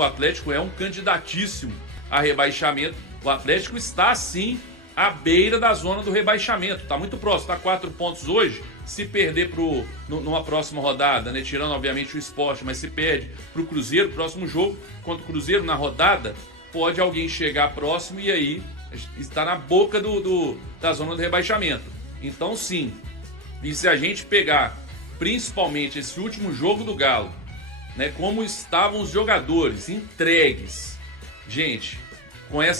O Atlético é um candidatíssimo a rebaixamento. O Atlético está, sim, à beira da zona do rebaixamento. Está muito próximo, está 4 pontos hoje. Se perder numa próxima rodada, né, tirando, obviamente, o Sport, mas se perde para o Cruzeiro, próximo jogo contra o Cruzeiro na rodada, pode alguém chegar próximo e aí está na boca da zona do rebaixamento. Então, sim. E se a gente pegar, principalmente, esse último jogo do Galo, né, como estavam os jogadores entregues, gente,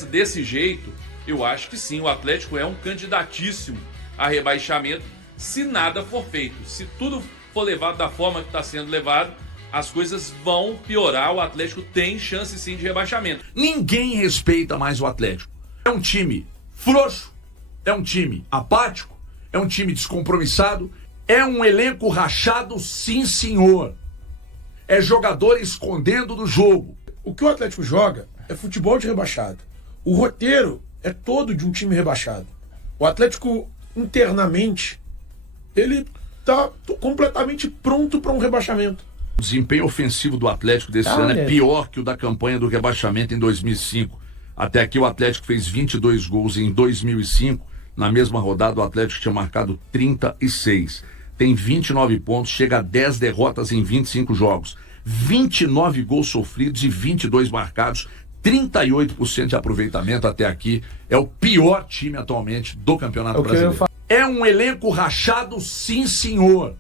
desse jeito, eu acho que sim, o Atlético é um candidatíssimo a rebaixamento se nada for feito. Se tudo for levado da forma que está sendo levado, as coisas vão piorar. O Atlético tem chance sim de rebaixamento. Ninguém respeita mais o Atlético. É um time frouxo, é um time apático, é um time descompromissado, é um elenco rachado, sim senhor. É jogador escondendo do jogo. O que o Atlético joga é futebol de rebaixado. O roteiro é todo de um time rebaixado. O Atlético, internamente, ele está completamente pronto para um rebaixamento. O desempenho ofensivo do Atlético desse ano é pior que o da campanha do rebaixamento em 2005. Até aqui o Atlético fez 22 gols em 2005. Na mesma rodada o Atlético tinha marcado 36. Tem 29 pontos, chega a 10 derrotas em 25 jogos. 29 gols sofridos e 22 marcados. 38% de aproveitamento até aqui. É o pior time atualmente do Campeonato Brasileiro. É um elenco rachado, sim senhor.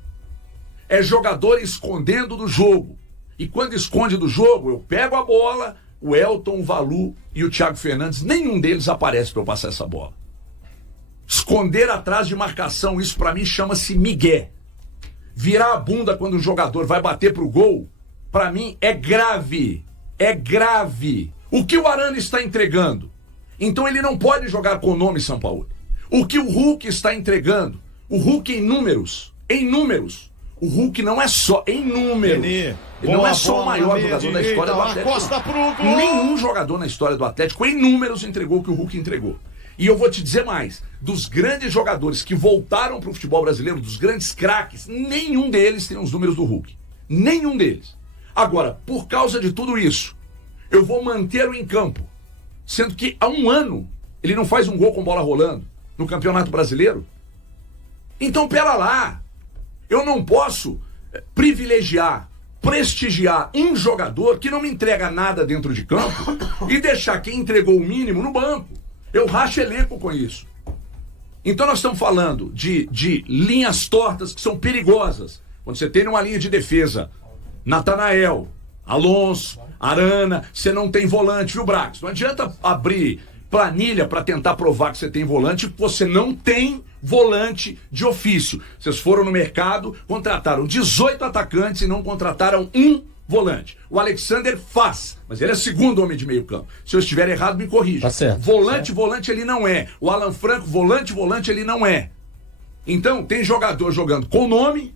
É jogador escondendo do jogo. E quando esconde do jogo, eu pego a bola, o Elton, o Valu e o Thiago Fernandes, nenhum deles aparece para eu passar essa bola. Esconder atrás de marcação, isso pra mim chama-se migué. Virar a bunda quando o jogador vai bater pro gol, pra mim é grave. É grave. O que o Arana está entregando? Então ele não pode jogar com o nome São Paulo. O que o Hulk está entregando? O Hulk em números. O Hulk não é só em números. Ele não é só o maior jogador da história do Atlético. Nenhum jogador na história do Atlético em números entregou o que o Hulk entregou. E eu vou te dizer mais, dos grandes jogadores que voltaram para o futebol brasileiro, dos grandes craques, nenhum deles tem os números do Hulk. Nenhum deles. Agora, por causa de tudo isso, eu vou manter-o em campo, sendo que há um ano ele não faz um gol com bola rolando no Campeonato Brasileiro. Então, pera lá, eu não posso privilegiar, prestigiar um jogador que não me entrega nada dentro de campo e deixar quem entregou o mínimo no banco. Eu racho elenco com isso. Então nós estamos falando de linhas tortas que são perigosas. Quando você tem uma linha de defesa, Natanael, Alonso, Arana, você não tem volante, viu, Brax? Não adianta abrir planilha para tentar provar que você tem volante, você não tem volante de ofício. Vocês foram no mercado, contrataram 18 atacantes e não contrataram um volante. O Alexander faz, mas ele é segundo homem de meio campo. Se eu estiver errado, me corrija. Tá certo. Volante ele não é. O Alan Franco, volante ele não é. Então, tem jogador jogando com nome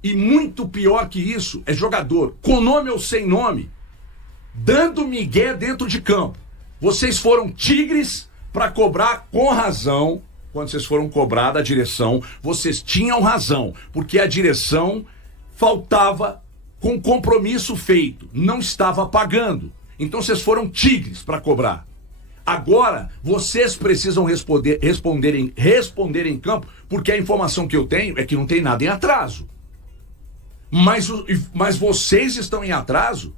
e muito pior que isso, é jogador com nome ou sem nome, dando migué dentro de campo. Vocês foram tigres para cobrar com razão. Quando vocês foram cobrar da direção, vocês tinham razão, porque a direção faltava com compromisso feito, não estava pagando. Então vocês foram tigres para cobrar. Agora, vocês precisam responder em campo, porque a informação que eu tenho é que não tem nada em atraso. Mas vocês estão em atraso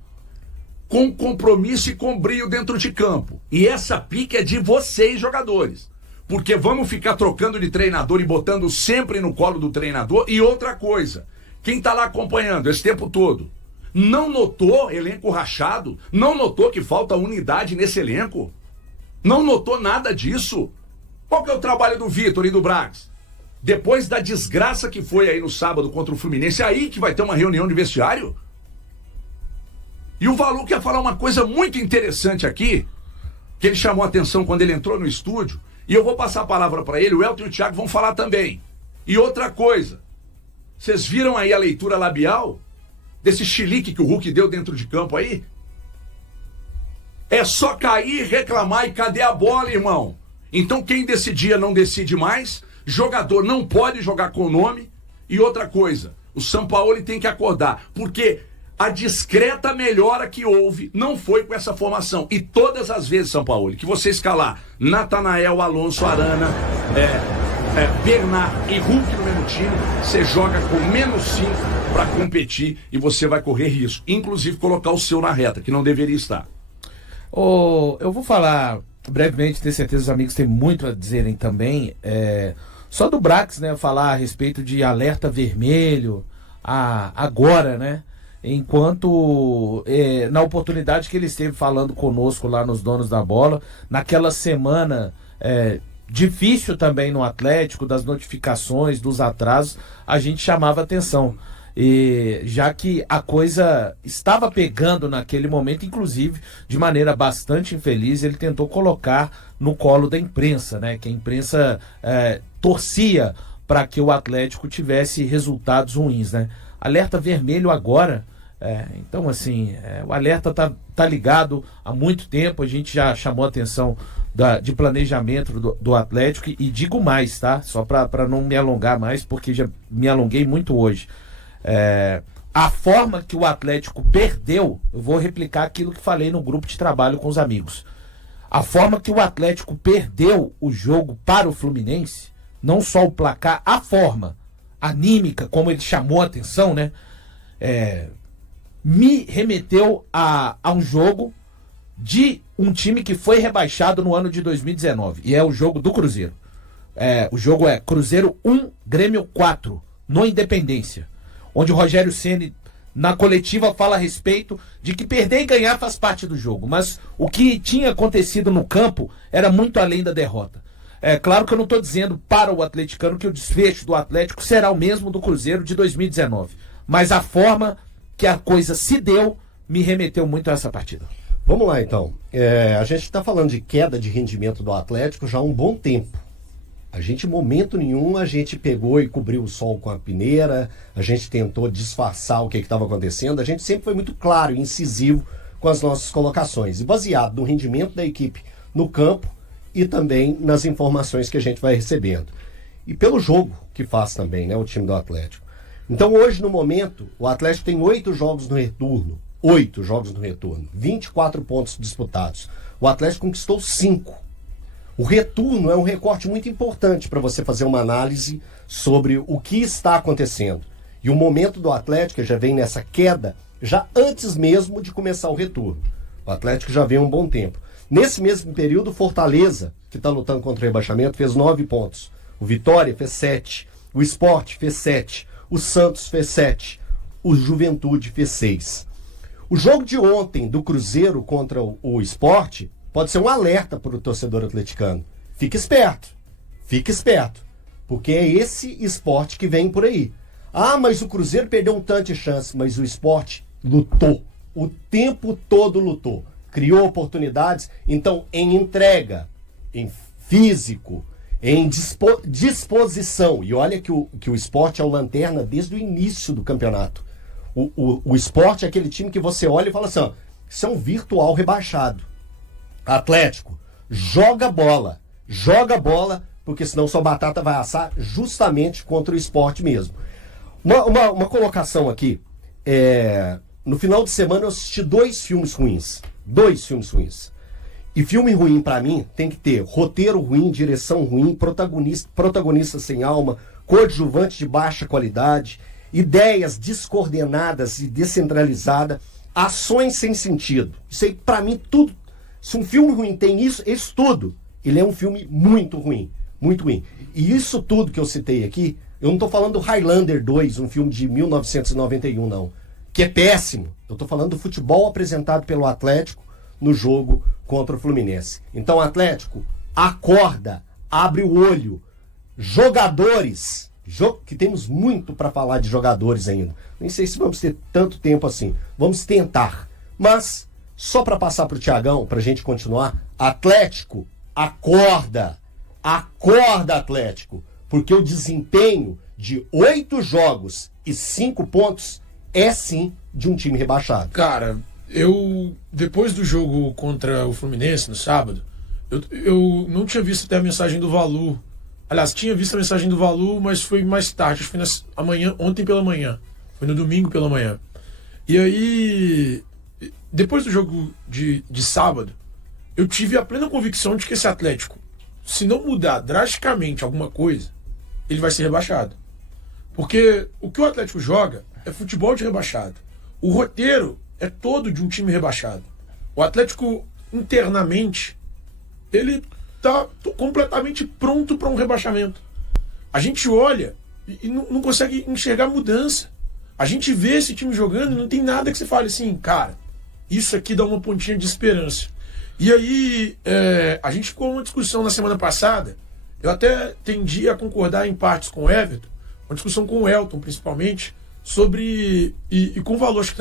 com compromisso e com brio dentro de campo. E essa pique é de vocês, jogadores. Porque vamos ficar trocando de treinador e botando sempre no colo do treinador. E outra coisa, quem está lá acompanhando esse tempo todo, não notou elenco rachado? Não notou que falta unidade nesse elenco? Não notou nada disso? Qual que é o trabalho do Vitor e do Brax? Depois da desgraça que foi aí no sábado contra o Fluminense, é aí que vai ter uma reunião de vestiário? E o Valu quer falar uma coisa muito interessante aqui, que ele chamou a atenção quando ele entrou no estúdio, e eu vou passar a palavra para ele, o Elton e o Thiago vão falar também. E outra coisa, vocês viram aí a leitura labial desse chilique que o Hulk deu dentro de campo aí? É só cair, reclamar e cadê a bola, irmão? Então quem decidia não decide mais, jogador não pode jogar com nome. E outra coisa, o Sampaoli tem que acordar, porque A discreta melhora que houve não foi com essa formação. E todas as vezes, São Paulo, que você escalar Natanael, Alonso, Arana, Bernard e Hulk no mesmo time, você joga com -5 para competir e você vai correr risco. Inclusive colocar o seu na reta, que não deveria estar. Eu vou falar brevemente, tenho certeza que os amigos têm muito a dizerem também. Só do Brax, né? Falar a respeito de alerta vermelho agora, né? Enquanto na oportunidade que ele esteve falando conosco lá nos Donos da Bola, naquela semana difícil também no Atlético, das notificações, dos atrasos, a gente chamava atenção. E já que a coisa estava pegando naquele momento, inclusive de maneira bastante infeliz, ele tentou colocar no colo da imprensa, né? Que a imprensa torcia para que o Atlético tivesse resultados ruins, né? Alerta vermelho agora. Então, assim, o alerta tá ligado há muito tempo. A gente já chamou a atenção de planejamento do Atlético e digo mais, tá? Só para não me alongar mais, porque já me alonguei muito hoje. A forma que o Atlético perdeu, eu vou replicar aquilo que falei no grupo de trabalho com os amigos. A forma que o Atlético perdeu o jogo para o Fluminense, não só o placar, a forma anímica, como ele chamou a atenção, né? Me remeteu a um jogo de um time que foi rebaixado no ano de 2019. E é o jogo do Cruzeiro. O jogo é Cruzeiro 1, Grêmio 4, no Independência. Onde o Rogério Ceni, na coletiva, fala a respeito de que perder e ganhar faz parte do jogo. Mas o que tinha acontecido no campo era muito além da derrota. Claro que eu não estou dizendo para o atleticano que o desfecho do Atlético será o mesmo do Cruzeiro de 2019. Mas a forma que a coisa se deu me remeteu muito a essa partida. Vamos lá, então. A gente está falando de queda de rendimento do Atlético já há um bom tempo. Em momento nenhum, a gente pegou e cobriu o sol com a peneira, a gente tentou disfarçar o que estava acontecendo, a gente sempre foi muito claro e incisivo com as nossas colocações, e baseado no rendimento da equipe no campo e também nas informações que a gente vai recebendo. E pelo jogo que faz também, né, o time do Atlético. Então hoje, no momento, o Atlético tem 8 jogos no retorno, 24 pontos disputados. O Atlético conquistou 5. O retorno é um recorte muito importante para você fazer uma análise sobre o que está acontecendo. E o momento do Atlético já vem nessa queda, já antes mesmo de começar o retorno. O Atlético já vem há um bom tempo. Nesse mesmo período, o Fortaleza, que está lutando contra o rebaixamento, fez 9 pontos. O Vitória fez 7. O Sport fez 7. O Santos fez 7. O Juventude fez 6. O jogo de ontem do Cruzeiro contra o Sport pode ser um alerta para o torcedor atleticano. Fique esperto, porque é esse Sport que vem por aí. Mas o Cruzeiro perdeu um tanto de chance, mas o Sport lutou, o tempo todo lutou, criou oportunidades. Então, em entrega, em físico, em disposição, e olha que o Sport é o lanterna desde o início do campeonato. O Sport é aquele time que você olha e fala assim, isso é um virtual rebaixado. Atlético, joga bola, porque senão sua batata vai assar justamente contra o Sport mesmo. Uma colocação aqui, no final de semana eu assisti 2 filmes ruins. E filme ruim pra mim tem que ter roteiro ruim, direção ruim, protagonista sem alma, coadjuvante de baixa qualidade, ideias descoordenadas e descentralizadas, ações sem sentido. Isso aí pra mim tudo. Se um filme ruim tem isso tudo, ele é um filme muito ruim. E isso tudo que eu citei aqui, eu não estou falando do Highlander 2, um filme de 1991, não. Que é péssimo. Eu estou falando do futebol apresentado pelo Atlético no jogo contra o Fluminense. Então, Atlético, acorda, abre o olho. Jogadores, que temos muito para falar de jogadores ainda. Nem sei se vamos ter tanto tempo assim. Vamos tentar. Mas... só para passar para o Thiagão, para a gente continuar, Atlético, acorda, Atlético, porque o desempenho de 8 jogos e 5 pontos é sim de um time rebaixado. Cara, depois do jogo contra o Fluminense no sábado, eu não tinha visto até a mensagem do Valu. Aliás, tinha visto a mensagem do Valu, mas foi mais tarde, acho que foi ontem pela manhã, foi no domingo pela manhã. E aí, depois do jogo de sábado, eu tive a plena convicção de que esse Atlético, se não mudar drasticamente alguma coisa, ele vai ser rebaixado. Porque o que o Atlético joga é futebol de rebaixado. O roteiro é todo de um time rebaixado. O Atlético, internamente, ele tá completamente pronto para um rebaixamento. A gente olha e não consegue enxergar mudança. A gente vê esse time jogando e não tem nada que você fale assim, cara, isso aqui dá uma pontinha de esperança. E aí, a gente ficou numa discussão na semana passada, eu até tendi a concordar em partes com o Everton, uma discussão com o Elton, principalmente, sobre, e com o Valusco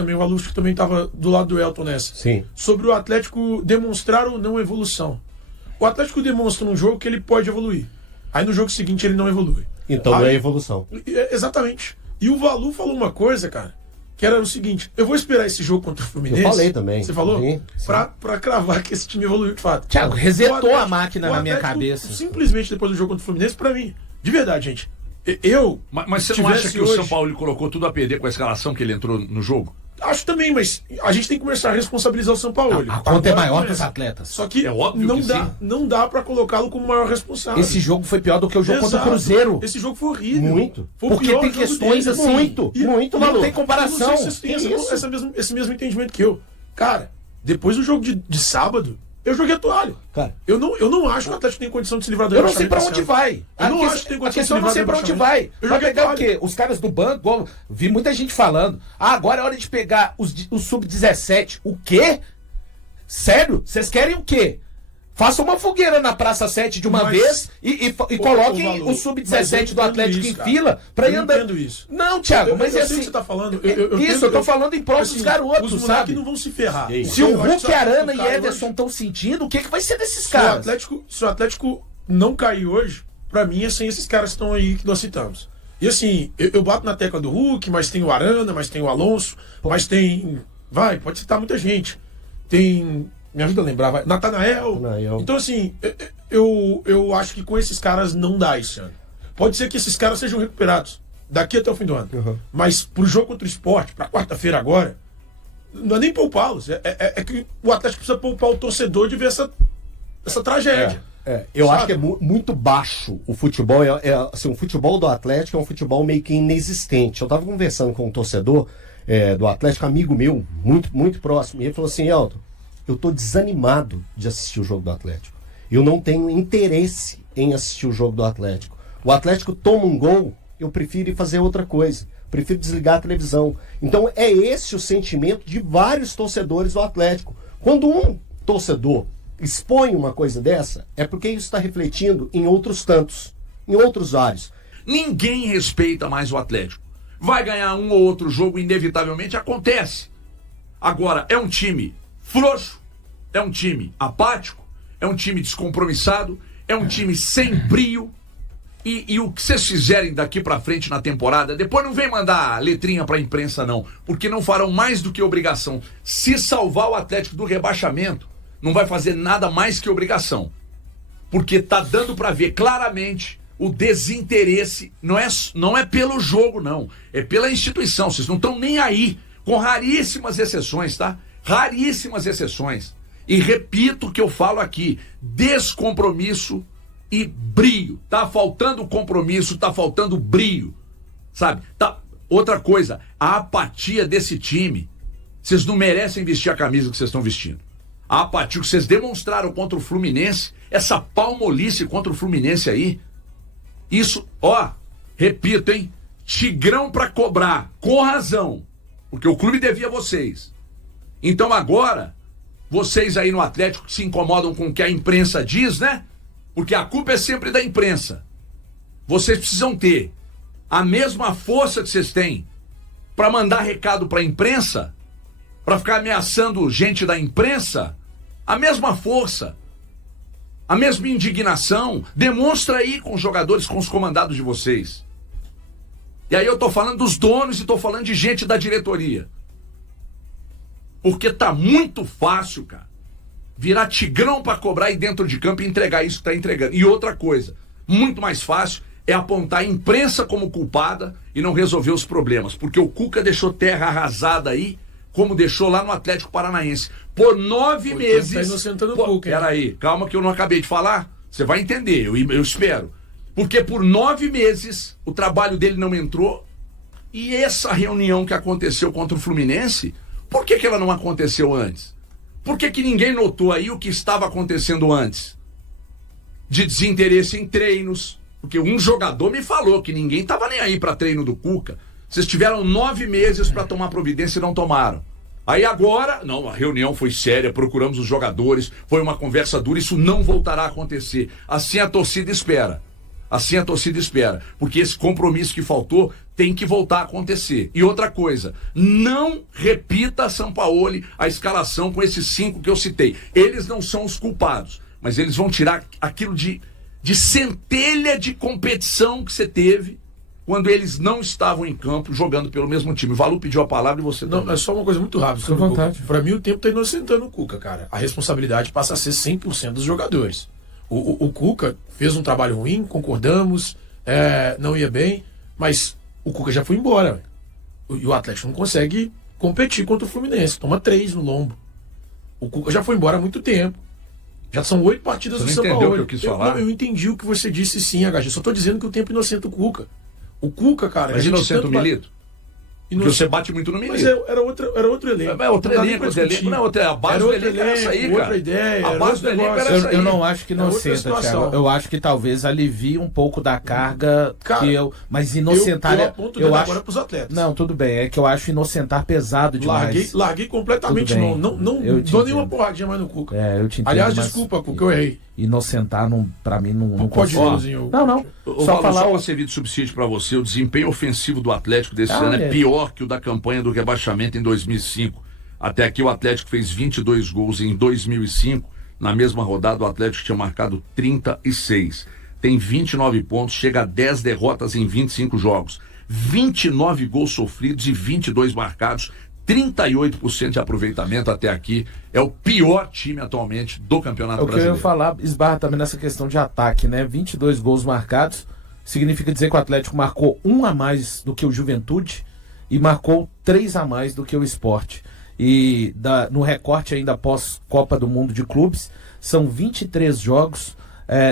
também estava do lado do Elton nessa, Sim. sobre o Atlético demonstrar ou não evolução. O Atlético demonstra num jogo que ele pode evoluir. Aí no jogo seguinte ele não evolui. Então não é evolução. Exatamente. E o Valu falou uma coisa, cara, que era o seguinte: eu vou esperar esse jogo contra o Fluminense. Eu falei também. Você falou? Sim. Pra cravar que esse time evoluiu de fato. Thiago, resetou O Atlético- a máquina o na minha Atlético, cabeça. Simplesmente depois do jogo contra o Fluminense, pra mim, de verdade, gente. Eu. Mas você não acha que o São Paulo colocou tudo a perder com a escalação que ele entrou no jogo? Acho também, mas a gente tem que começar a responsabilizar o São Paulo. A conta é Agora maior começa. dos atletas. Só que, É óbvio não que dá, sim. não dá pra colocá-lo como maior responsável. Esse jogo foi pior do que o jogo contra o Exato. Cruzeiro. Esse jogo foi horrível. Muito. Foi o Porque pior tem jogo questões dele. assim. Muito, E não Malu, tem comparação. Eu não sei se vocês têm Que isso? esse mesmo entendimento que eu. Cara, depois do jogo de sábado, eu joguei a toalha. Cara, Eu não acho que o Atlético tem condição de se livrar do Eu não sei pra rebaixamento onde esse ano. vai. Eu não acho que tem A condição questão eu de não se sei livrar pra do onde vai. rebaixamento. Eu Vai joguei pegar o toalha. quê? Os caras do banco, igual, vi muita gente falando. Ah, agora é hora de pegar os sub-17. O quê? Sério? Vocês querem o quê? Façam uma fogueira na Praça 7 de uma Mas- vez e coloquem Valu, o mas sub-17 eu do entendo Atlético isso, em cara. fila pra ir Eu andando. entendo isso. Não, Thiago, mas eu é sei o assim. que você tá falando. Isso, eu tô falando em prol dos garotos, os sabe? moleques não vão se ferrar. Se o Eu acho que Hulk, Arana e cai Ederson hoje, estão sentindo, o que vai ser desses se o caras? Atlético não cair hoje, pra mim é sem esses caras que estão aí que nós citamos. E assim, eu bato na tecla do Hulk, mas tem o Arana, mas tem o Alonso, mas tem. Pode citar muita gente. Tem. Me ajuda a lembrar, vai. Natanael. Então, assim, eu acho que com esses caras não dá esse ano. Pode ser que esses caras sejam recuperados daqui até o fim do ano. Uhum. Mas pro jogo contra o Sport, pra quarta-feira agora, não é nem poupá-los. É que o Atlético precisa poupar o torcedor de ver essa tragédia. eu Sabe? acho que é muito baixo o futebol. Assim, o futebol do Atlético é um futebol meio que inexistente. Eu tava conversando com um torcedor do Atlético, amigo meu, muito, muito próximo, e ele falou assim: Elton, eu tô desanimado de assistir o jogo do Atlético. Eu não tenho interesse em assistir o jogo do Atlético. O Atlético toma um gol, eu prefiro ir fazer outra coisa. Prefiro desligar a televisão. Então é esse o sentimento de vários torcedores do Atlético. Quando um torcedor expõe uma coisa dessa, é porque isso está refletindo em outros tantos, em outros vários. Ninguém respeita mais o Atlético. Vai ganhar um ou outro jogo, inevitavelmente acontece. Agora, é um time frouxo, é um time apático, é um time descompromissado, é um time sem brio. E o que vocês fizerem daqui pra frente na temporada, depois não vem mandar letrinha pra imprensa não, porque não farão mais do que obrigação. Se salvar o Atlético do rebaixamento, não vai fazer nada mais que obrigação. Porque tá dando pra ver claramente o desinteresse, não é pelo jogo não, é pela instituição. Vocês não estão nem aí, com raríssimas exceções, tá? Raríssimas exceções. E repito o que eu falo aqui: descompromisso e brio. Tá faltando compromisso, tá faltando brio, sabe? Outra coisa, a apatia desse time. Vocês não merecem vestir a camisa que vocês estão vestindo. A apatia que vocês demonstraram contra o Fluminense, essa palmolice contra o Fluminense aí, isso, repito, hein? Tigrão pra cobrar, com razão, porque o clube devia vocês. Então agora, vocês aí no Atlético que se incomodam com o que a imprensa diz, né? Porque a culpa é sempre da imprensa. Vocês precisam ter a mesma força que vocês têm para mandar recado para a imprensa, para ficar ameaçando gente da imprensa, a mesma força, a mesma indignação. Demonstra aí com os jogadores, com os comandados de vocês. E aí eu tô falando dos donos e tô falando de gente da diretoria. Porque tá muito fácil, cara, virar tigrão para cobrar aí dentro de campo e entregar isso que tá entregando. E outra coisa, muito mais fácil é apontar a imprensa como culpada e não resolver os problemas. Porque o Cuca deixou terra arrasada aí como deixou lá no Atlético Paranaense. Por 9 meses... Tá inocentando o Cuca, hein? Peraí, calma que eu não acabei de falar. Você vai entender, eu espero. Porque por 9 meses o trabalho dele não entrou. E essa reunião que aconteceu contra o Fluminense, por que ela não aconteceu antes? Por que ninguém notou aí o que estava acontecendo antes? De desinteresse em treinos. Porque um jogador me falou que ninguém estava nem aí para treino do Cuca. Vocês tiveram 9 meses para tomar providência e não tomaram. Aí agora, não, a reunião foi séria, procuramos os jogadores, foi uma conversa dura, isso não voltará a acontecer. Assim a torcida espera. Assim a torcida espera. Porque esse compromisso que faltou tem que voltar a acontecer. E outra coisa, não repita, Sampaoli, a escalação com esses 5 que eu citei. Eles não são os culpados, mas eles vão tirar aquilo de centelha de competição que você teve quando eles não estavam em campo jogando pelo mesmo time. O Valu pediu a palavra e você... Não, é só uma coisa muito rápida. Fica à vontade. Pra mim, o tempo tá inocentando o Cuca, cara. A responsabilidade passa a ser 100% dos jogadores. O Cuca fez um trabalho ruim, concordamos, não ia bem, mas o Cuca já foi embora. E o Atlético não consegue competir contra o Fluminense. Toma 3 no lombo. O Cuca já foi embora há muito tempo. Já são 8 partidas do São Paulo. Entendeu o que eu quis falar? Eu entendi o que você disse, sim, HG. Só tô dizendo que o tempo inocenta o Cuca. O Cuca, cara... Mas inocenta o Milito? Porque você bate muito no Milito. Mas era outro elenco. É outro elenco, a base do elenco era essa aí, cara. Outra ideia, a base do elenco era essa aí. Eu não acho que inocenta, Thiago. Eu acho que talvez alivie um pouco da carga cara, mas inocentar... Eu aponto eu acho... agora pros atletas. Não, tudo bem. É que eu acho inocentar pesado demais. Larguei completamente mão. Não dou nenhuma porradinha mais no Cuca. Eu te entendo. Aliás, desculpa, Cuca, eu errei. Inocentar, pra mim, não pode consegue. Não. Só para servir de subsídio para você, o desempenho ofensivo do Atlético desse ano é pior que o da campanha do rebaixamento em 2005. Até aqui o Atlético fez 22 gols em 2005. Na mesma rodada o Atlético tinha marcado 36. Tem 29 pontos, chega a 10 derrotas em 25 jogos. 29 gols sofridos e 22 marcados. 38% de aproveitamento até aqui. É o pior time atualmente do Campeonato Brasileiro. Eu queria falar, esbarra também nessa questão de ataque, né? 22 gols marcados, significa dizer que o Atlético marcou 1 a mais do que o Juventude e marcou 3 a mais do que o Sport. E no recorte ainda após Copa do Mundo de Clubes, são 23 jogos,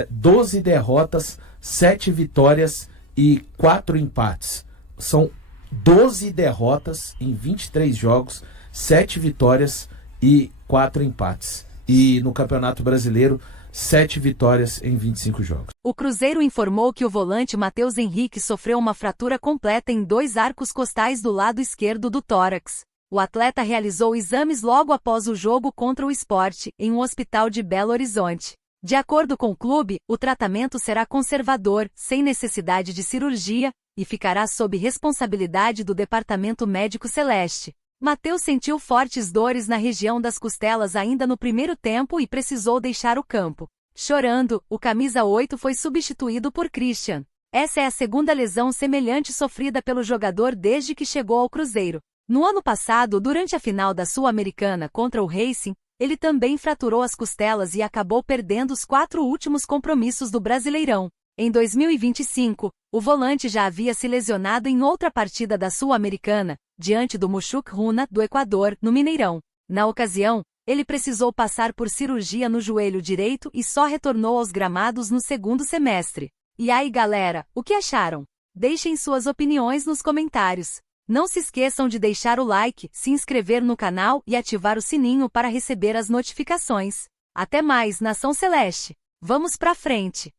12 derrotas, 7 vitórias e 4 empates. São 12 derrotas em 23 jogos, 7 vitórias e 4 empates. E no Campeonato Brasileiro, 7 vitórias em 25 jogos. O Cruzeiro informou que o volante Matheus Henrique sofreu uma fratura completa em 2 arcos costais do lado esquerdo do tórax. O atleta realizou exames logo após o jogo contra o Sport, em um hospital de Belo Horizonte. De acordo com o clube, o tratamento será conservador, sem necessidade de cirurgia, e ficará sob responsabilidade do Departamento Médico Celeste. Matheus sentiu fortes dores na região das costelas ainda no primeiro tempo e precisou deixar o campo. Chorando, o camisa 8 foi substituído por Christian. Essa é a segunda lesão semelhante sofrida pelo jogador desde que chegou ao Cruzeiro. No ano passado, durante a final da Sul-Americana contra o Racing, ele também fraturou as costelas e acabou perdendo os 4 últimos compromissos do Brasileirão. Em 2025, o volante já havia se lesionado em outra partida da Sul-Americana, diante do Muxuc Runa, do Equador, no Mineirão. Na ocasião, ele precisou passar por cirurgia no joelho direito e só retornou aos gramados no segundo semestre. E aí, galera, o que acharam? Deixem suas opiniões nos comentários. Não se esqueçam de deixar o like, se inscrever no canal e ativar o sininho para receber as notificações. Até mais, Nação Celeste! Vamos pra frente!